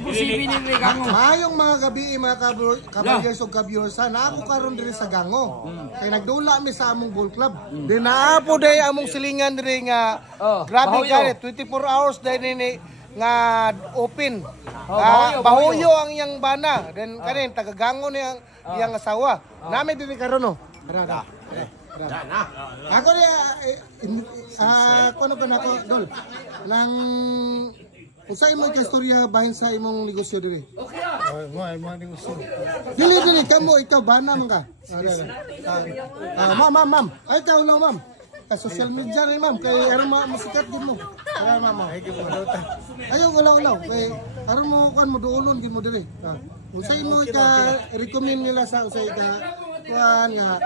24/7 ni Gango. Mayong mga gabi mga kabalyers ug kabyorsa na ako karon diri sa Gango. Kay nagdula mi sa among ball club. Di naapo day among silingan diri nga grabe ka 24 hours day ni nga open. Bahuyo ang iyang bana. Then kanin taga Gango ni ang iyang asawa. Nami diri karon no. Ako ni ano ako dol nang usay mo istorya bahin sa imong negosyo diri. Okay mo negosyo. Dili kamo ikaw banam ka. Ma'am. Ay ikaw lang ma'am. Social media rin ma'am kay aron masikat gid mo. Ma'am. Ayaw ulaw. Kay aron mo kuan mo duolon gid mo diri. Usay mo recommend nila sa usay ka kuan nga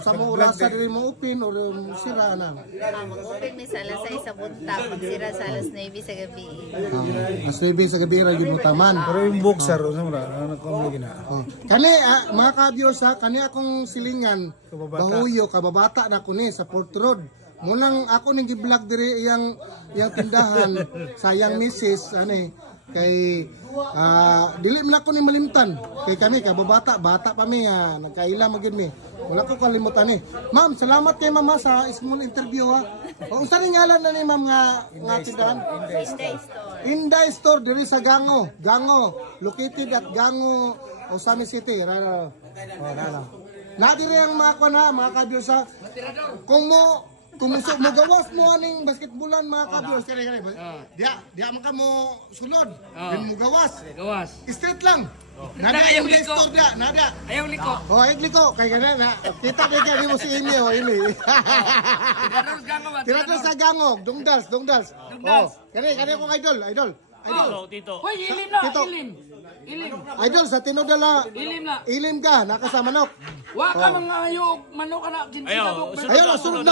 sa mo orasa diri mo open or sira na. Open mi sa alas 6 sa buntag, magsira sa alas 9 sa gabi. Alas 9 sa gabi ra gyud mo taman. Pero yung boxer ano ko gina. Kani mga ka-viewers kani akong silingan bahuyo kababata na ko ni sa Port Road. Munang ako ning gi-vlog diri iyang tindahan sayang misis ani kay dili man ako ni malimtan kay kami kababata bata pa mi nagkaila mo gid mi wala ko kalimutan ni ma'am salamat kay mama sa small interview ha unsa ni ngalan na ni ma'am nga tindahan Inday Store diri sa Gango located at Gango Osami City na diri ang mga kuan mga ka-viewers kung gawas mo aning basketballan mga ka-viewers diya man ka mo sulod din mo gawas straight lang nada ayaw liko nada ayaw liko liko kay gana kita kay mo si Imi tirador sa Gango dongdals kani ko idol Tito. Hoy, ilim na, ilim. Idol sa tinodala. Ilim ka nakasama manok. Wa ka mga ayok, manok ka na. Ayaw, sunod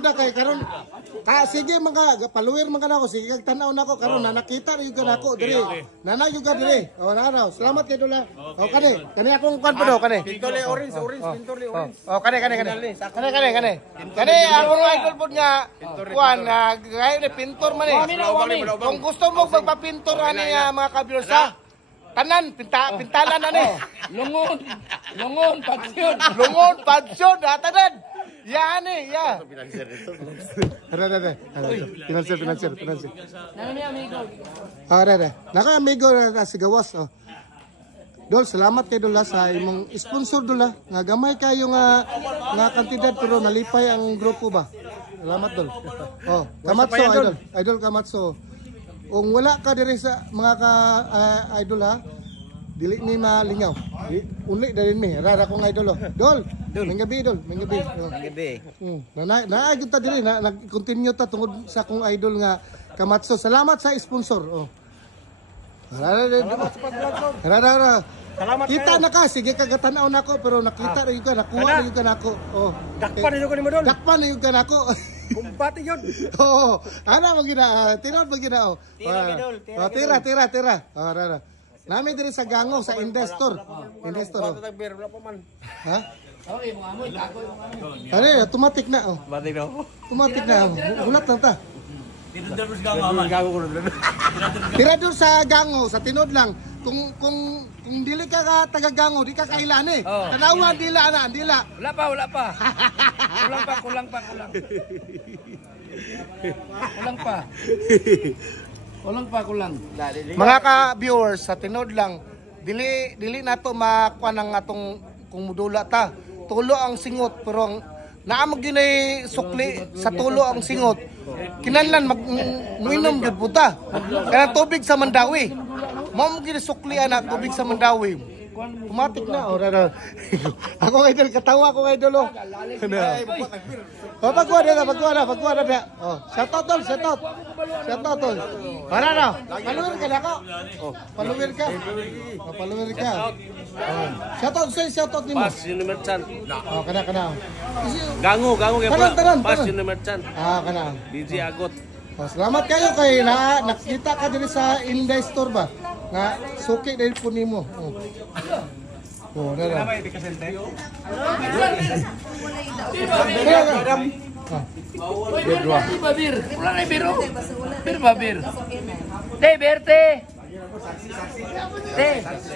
na kay karon. Sige mga follower mga nako, sige kag tan-aw nako karon na nakita rin ka nako diri. Nanay juga diri. Nanaw. Salamat kay Dula. Kani akong kwan pa do kani. Pintole orange, pintole orange. Kani. Kani akong idol pod nga kwan gay ni pintor man Kung gusto mo magpapintor ani mga ka-viewers tanan pintalan ani. Lungon padsyon tanan. Ya. Financier. Nami amigo. Naka amigo na si Gawas. Dol, salamat kay Dol sa imong sponsor Dol nga gamay kayo nga kantidad pero nalipay ang grupo ba. Salamat Dol. Kamatso idol Kamatso. Kung wala ka diri sa mga idol dili ni malingaw. Uli dalin mi rara kong idol Dol. Minggabi. Na kita diri nag-continue ta tungod sa kong idol nga Kamatso. Salamat sa sponsor. Rara. Kita na ka sige kagatan-aw nako pero nakita ra gyud nakuha ra gyud nako. Dakpan niyo ko ni Modol. Dakpan na gyud nako. Kumpati yun. Ana mo gina tinod mo gina Tira. Rara. Nami diri sa Gango sa investor. Tagber wala pa man. Ha? Are automatic na Batik daw. Automatic na. Ulat lang ta. Tirador sa Gango sa tinod lang. Kung dili ka taga Gango, di ka kailan Tanawan dila. Wala pa. Kulang. Mga ka-viewers sa tinod lang, dili nato makuha ng atong kung mudula ta. Tulo ang singot pero naamag ginay sukli sa tulo ang singot. Kinahanglan muinom gyud puta. Kaya tubig sa Mandawi. Mao mo sukli ana tubig sa Mandawi. Automatic na Ako idol katawa ko idol Pagkuha na. Shout out tol. Para na. Follower ka nako. Follower ka. Shout out nimo. Pas yung merchant. Kana. Gango kay Pas yung merchant. Kana. DJ Agot. Salamat kayo kay nakita ka diri sa Inday Store ba? Nga suki dahil po nimo. Nara. Bir. Wala na biro. Bir ba bir? Berte.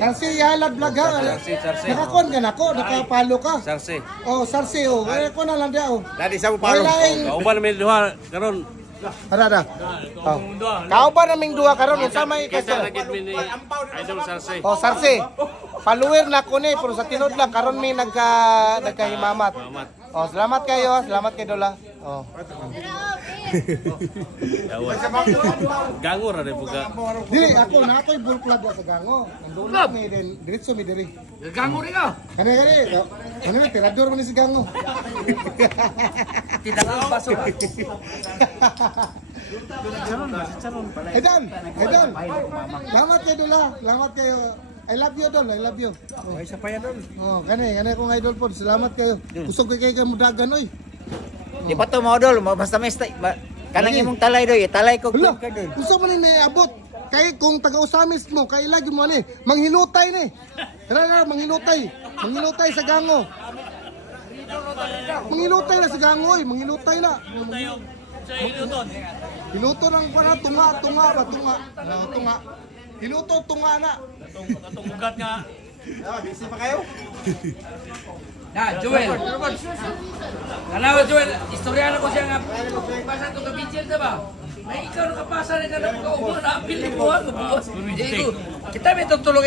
Sarsi Yalad vlog ha. Sarsi. Nakakon ka nako, nakapalo ka. Sarsi. Oh, Sarsi oh. Kaya ko na lang dia oh. Dadi sa mo palo. Kauban mi duha karon. Ada. Oh. Kauban naming duha karon unsa may Kita kasi. lagi mi ni Idol Sarsi. Oh, Sarsi. Follower na ko ni pero sa tinod lang karon may nagkahimamat. Oh, salamat kayo, salamat kay Dola. Oh. Gango ra de buga. Dili ako na ako'y bull plug sa gango. Ang Dola mi din diretso mi diri. Gango rin ka. Kani ano ni tirador man ni si gango. Tidak ko paso. Edan. Salamat kay Dola. Salamat kayo. I love you, Dol. I love you. Oh, Isa pa yan doon. oh kani akong idol po. Salamat kayo. Gusto ko kay mudagan oy. Di pa to model, basta may kanang imong talay doy, talay ko Hala, ka doy. gusto mo ni abot. Kay kung taga-usamis mo, kay lagi mo ni manghilutay ni. Tara, manghilutay. Manghilutay sa gango. Manghilutay na sa gango oy, manghilutay na. Hiluto ng para tunga ba tunga. Tunga. Hiluto tunga na. Atong ugat nga. Busy pa kayo? Na, Joel. Kanawa, Joel. Istorya na ko siya nga. Pasan ko ka-video na ba? Ay, ikaw nakapasa rin ka na. Ikaw, na-apil mo ha. Kita may tutulong